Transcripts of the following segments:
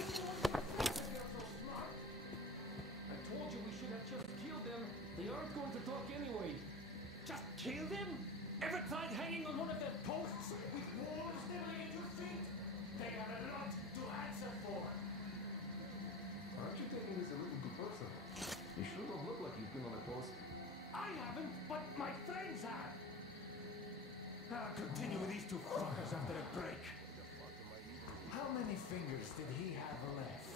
told you we should have just killed them. They aren't going to talk anyway. Just kill them? Ever tried hanging on one of their posts with walls nibbling at your feet? They have a lot to answer for. Aren't you taking this a little too personal? You sure don't look like you've been on a post. I haven't, but my friends have. I'll continue with these two fuckers after a break. How many fingers did he have left?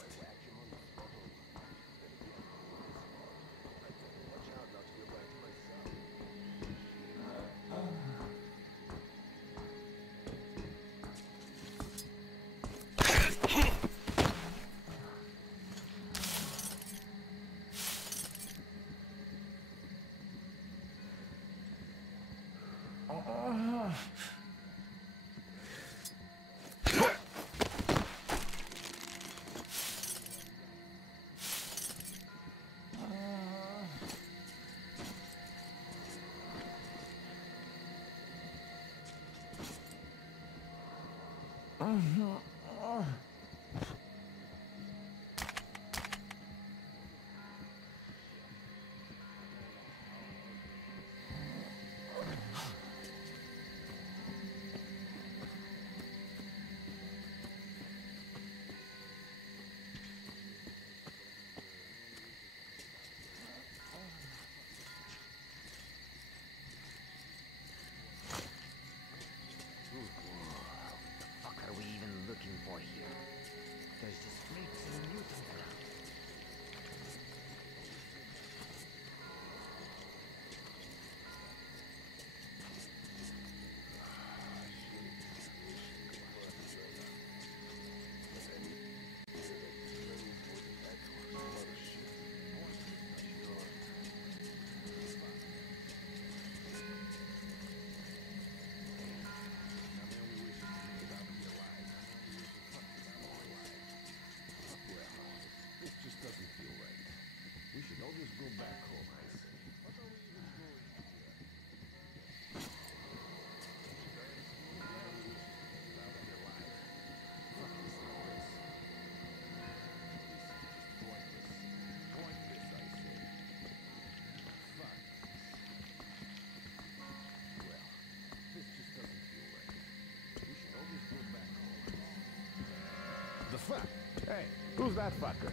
Fuck. Hey, who's that fucker?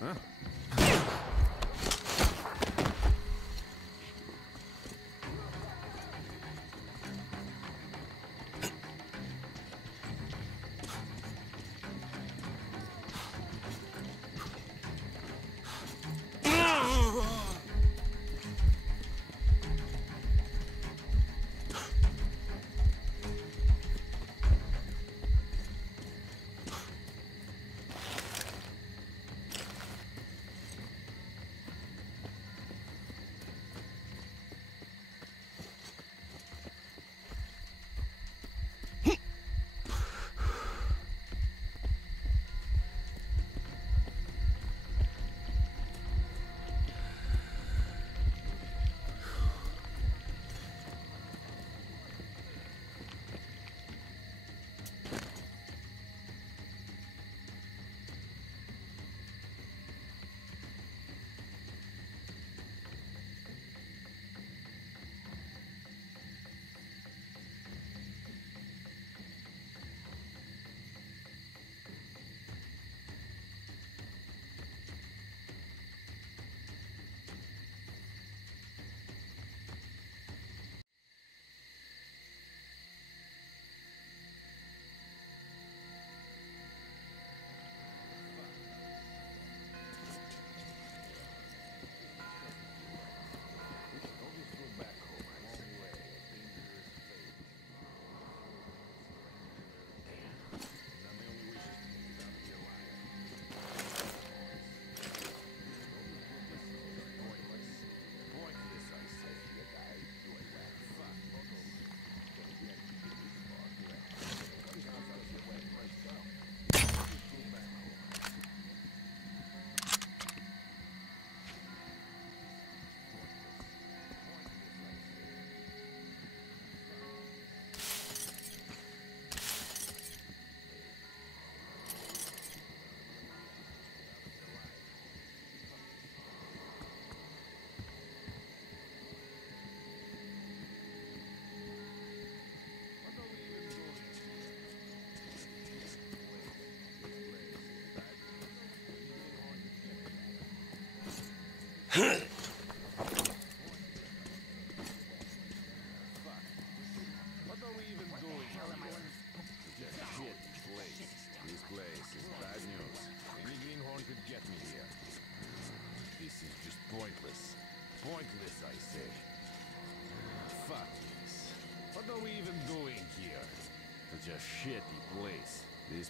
Huh?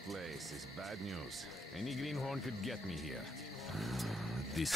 place is bad news. Any greenhorn could get me here. This...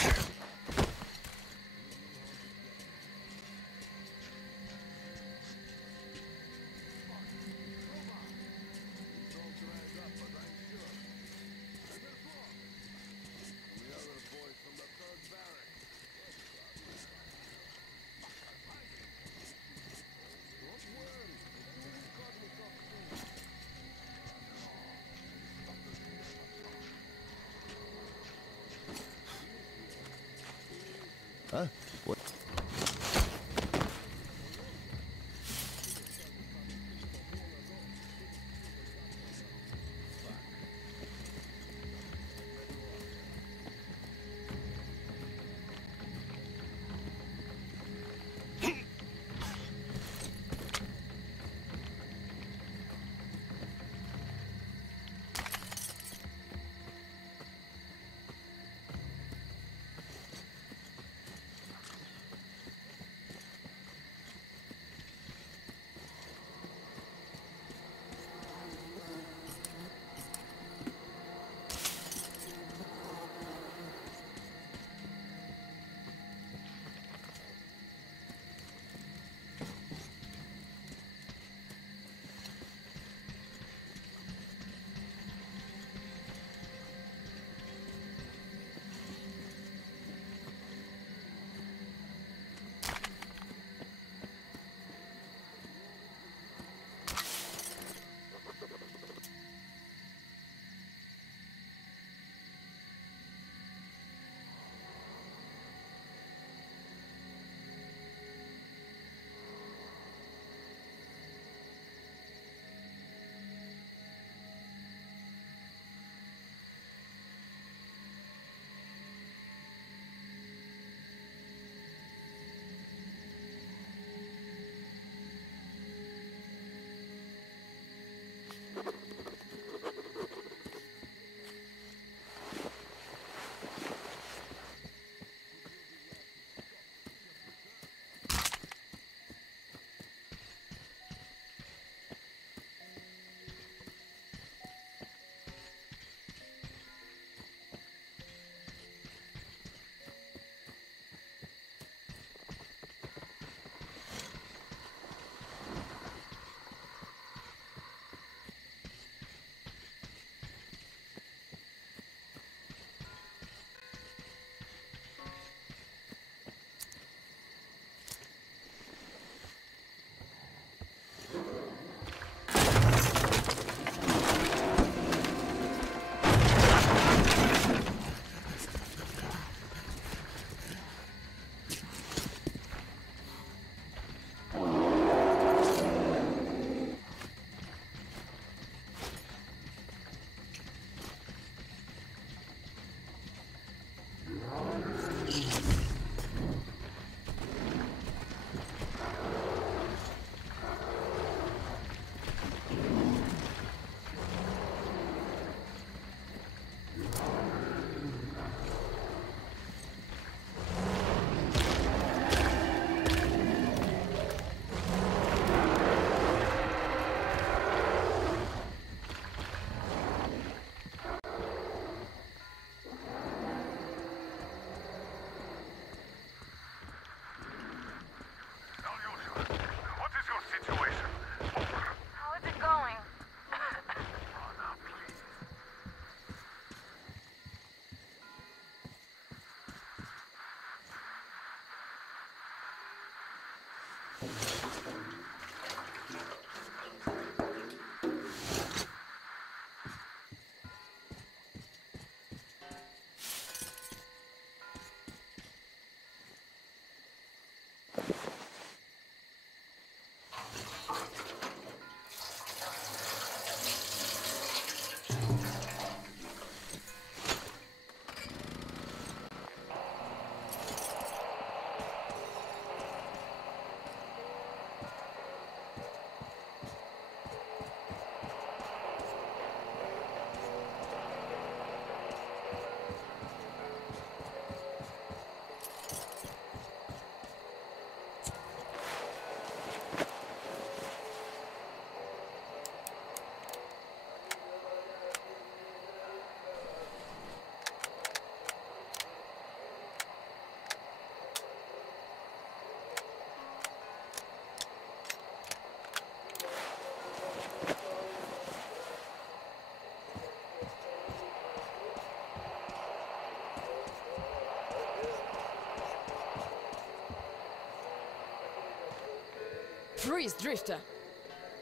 Freeze, Drifter!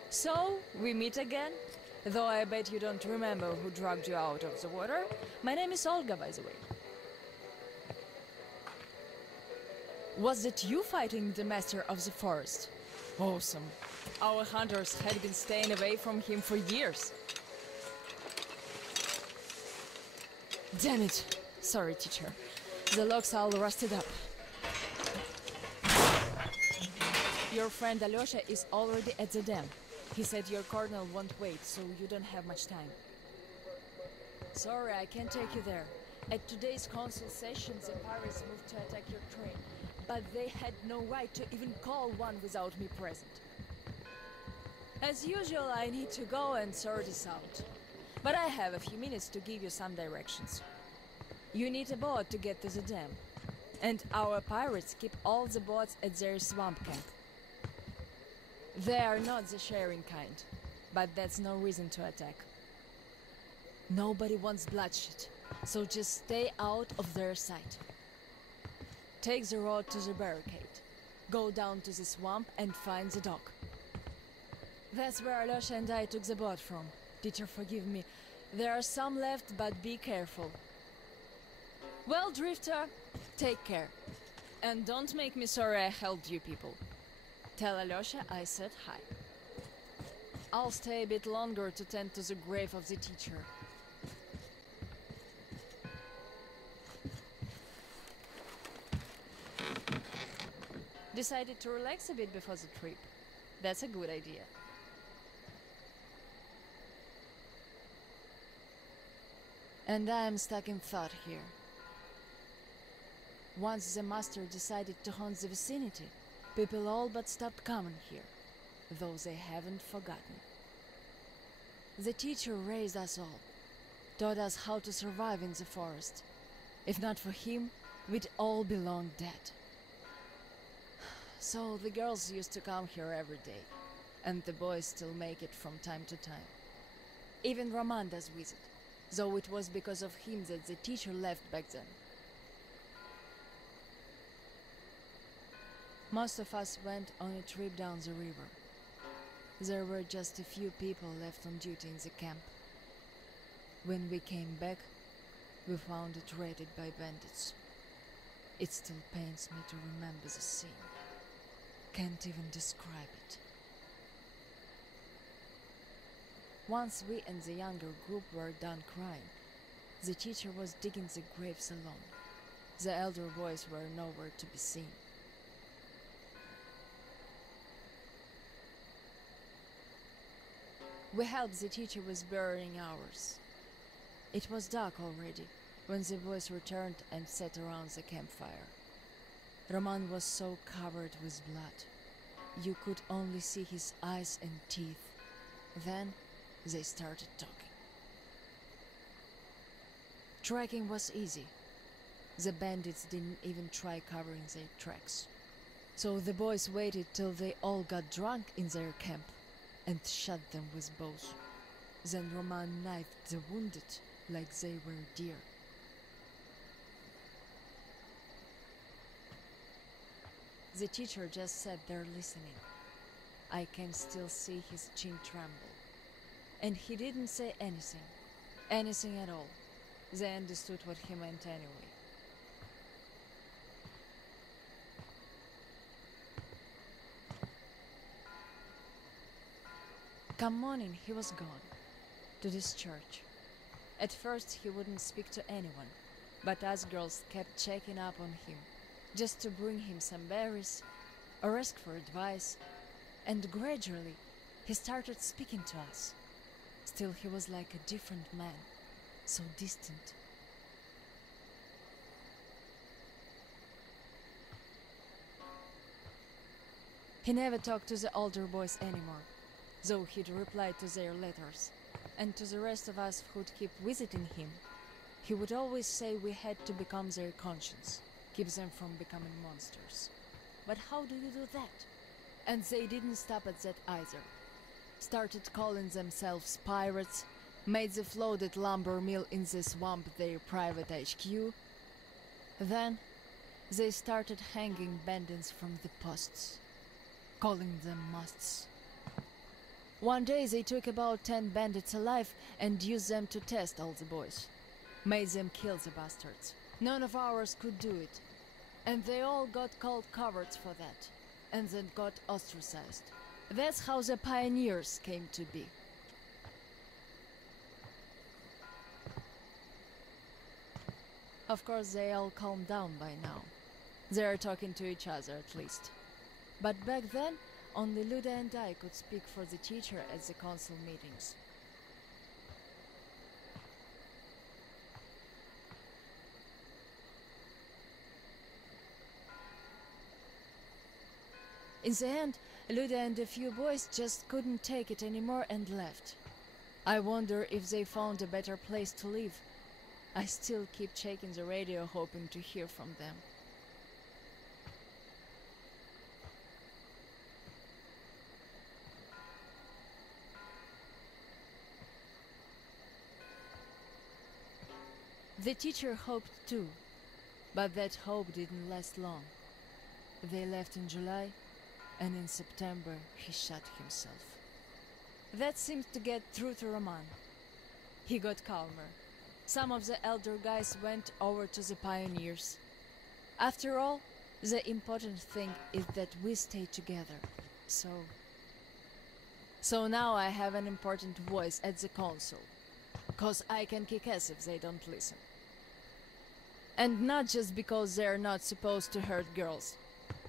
So, we meet again? Though I bet you don't remember who dragged you out of the water. My name is Olga, by the way. Was it you fighting the Master of the Forest? Awesome. Our hunters had been staying away from him for years. Damn it. Sorry, teacher. The locks all rusted up. Your friend Alyosha is already at the dam. He said your colonel won't wait, so you don't have much time. Sorry, I can't take you there. At today's council session, the pirates moved to attack your train. But they had no right to even call one without me present. As usual, I need to go and sort this out. But I have a few minutes to give you some directions. You need a boat to get to the dam. And our pirates keep all the boats at their swamp camp. They are not the sharing kind, but that's no reason to attack. Nobody wants bloodshed, so just stay out of their sight. Take the road to the barricade. Go down to the swamp and find the dock. That's where Alyosha and I took the boat from. Teacher, forgive me. There are some left, but be careful. Well, Drifter, take care. And don't make me sorry I helped you people. Tell Alyosha I said hi. I'll stay a bit longer to tend to the grave of the teacher. Decided to relax a bit before the trip. That's a good idea. And I'm stuck in thought here. Once the master decided to haunt the vicinity, people all but stopped coming here, though they haven't forgotten. The teacher raised us all, taught us how to survive in the forest. If not for him, we'd all be long dead. So the girls used to come here every day, and the boys still make it from time to time. Even Roman does visit, though it was because of him that the teacher left back then. Most of us went on a trip down the river. There were just a few people left on duty in the camp. When we came back, we found it raided by bandits. It still pains me to remember the scene. Can't even describe it. Once we and the younger group were done crying, the teacher was digging the graves alone. The elder boys were nowhere to be seen. We helped the teacher with burying ours. It was dark already when the boys returned and sat around the campfire. Roman was so covered with blood. You could only see his eyes and teeth. Then they started talking. Tracking was easy. The bandits didn't even try covering their tracks. So the boys waited till they all got drunk in their camp and shot them with bows. Then Roman knifed the wounded like they were deer. The teacher just sat there listening. I can still see his chin tremble. And he didn't say anything. Anything at all. They understood what he meant anyway. Come morning, he was gone. To this church. At first he wouldn't speak to anyone, but us girls kept checking up on him, just to bring him some berries, or ask for advice, and gradually he started speaking to us. Still he was like a different man, so distant. He never talked to the older boys anymore, though he'd reply to their letters. And to the rest of us who'd keep visiting him, he would always say we had to become their conscience, keep them from becoming monsters. But how do you do that? And they didn't stop at that either. Started calling themselves pirates, made the floated lumber mill in the swamp their private HQ. Then they started hanging bandits from the posts. calling them musts. One day they took about 10 bandits alive and used them to test all the boys. Made them kill the bastards. None of ours could do it. And they all got called cowards for that. And then got ostracized. That's how the pioneers came to be. Of course, they all calmed down by now. They are talking to each other, at least. But back then, only Luda and I could speak for the teacher at the council meetings. In the end, Luda and a few boys just couldn't take it anymore and left. I wonder if they found a better place to live. I still keep checking the radio, hoping to hear from them. The teacher hoped too, but that hope didn't last long. They left in July, and in September he shot himself. That seemed to get through to Roman. He got calmer. Some of the elder guys went over to the pioneers. After all, the important thing is that we stay together. So now I have an important voice at the council. 'Cause I can kick ass if they don't listen. And not just because they're not supposed to hurt girls.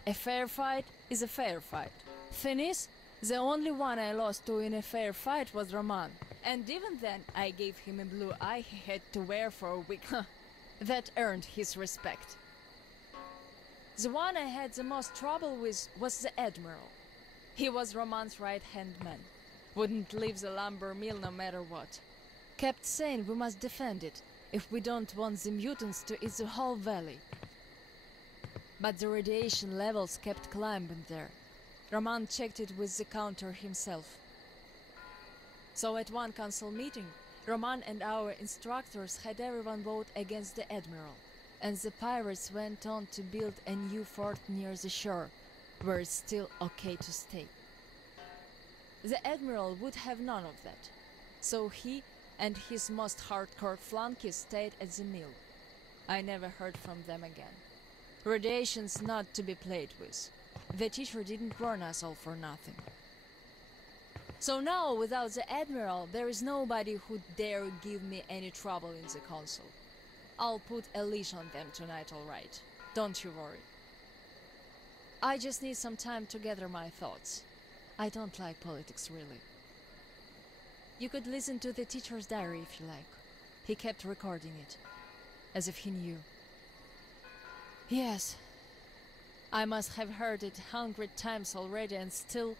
A fair fight is a fair fight. Thing is, the only one I lost to in a fair fight was Roman. And even then, I gave him a blue eye he had to wear for a week. That earned his respect. The one I had the most trouble with was the Admiral. He was Roman's right-hand man. Wouldn't leave the lumber mill no matter what. Kept saying we must defend it, if we don't want the mutants to eat the whole valley. But the radiation levels kept climbing there. Roman checked it with the counter himself. So at one council meeting, Roman and our instructors had everyone vote against the Admiral, and the pirates went on to build a new fort near the shore, where it's still okay to stay. The Admiral would have none of that, so he and his most hardcore flunkies stayed at the mill. I never heard from them again. Radiation's not to be played with. The teacher didn't warn us all for nothing. So now, without the Admiral, there is nobody who'd dare give me any trouble in the council. I'll put a leash on them tonight, all right. Don't you worry. I just need some time to gather my thoughts. I don't like politics, really. You could listen to the teacher's diary if you like. He kept recording it, as if he knew. Yes, I must have heard it 100 times already, and still,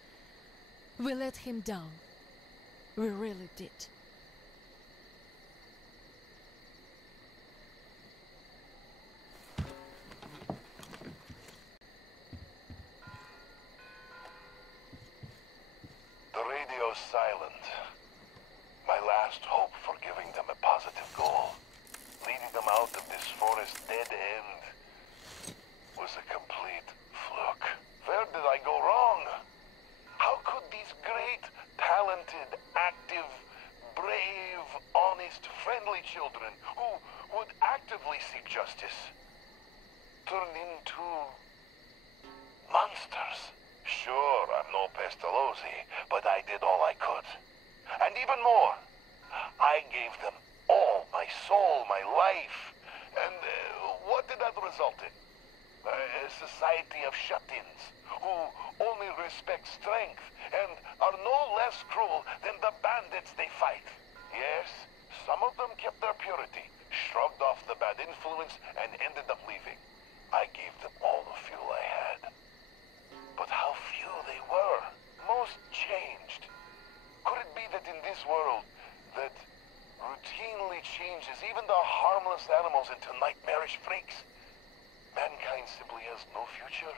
we let him down. We really did. The radio's silent. My last hope for giving them a positive goal, leading them out of this forest dead end, was a complete fluke. Where did I go wrong? How could these great, talented, active, brave, honest, friendly children who would actively seek justice turn into monsters? Sure, I'm no Pestalozzi, but I did all I could. And even more, I gave them all my soul, my life. And what did that result in? A society of shut-ins who only respect strength and are no less cruel than the bandits they fight. Yes, some of them kept their purity, shrugged off the bad influence, and ended up leaving. I gave them all the fuel I had. But how few they were. Most changed. Could it be that in this world that routinely changes even the harmless animals into nightmarish freaks, mankind simply has no future?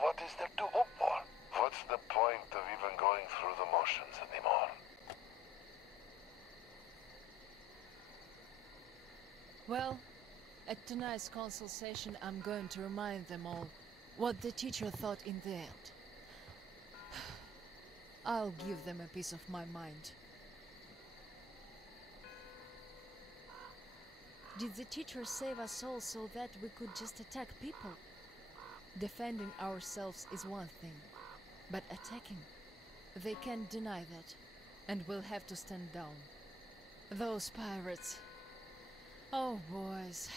What is there to hope for? What's the point of even going through the motions anymore? Well, at tonight's council session, I'm going to remind them all what the teacher thought in the end. I'll give them a piece of my mind. Did the teacher save us all so that we could just attack people? Defending ourselves is one thing, but attacking, they can't deny that, and we'll have to stand down. Those pirates. Oh, boys.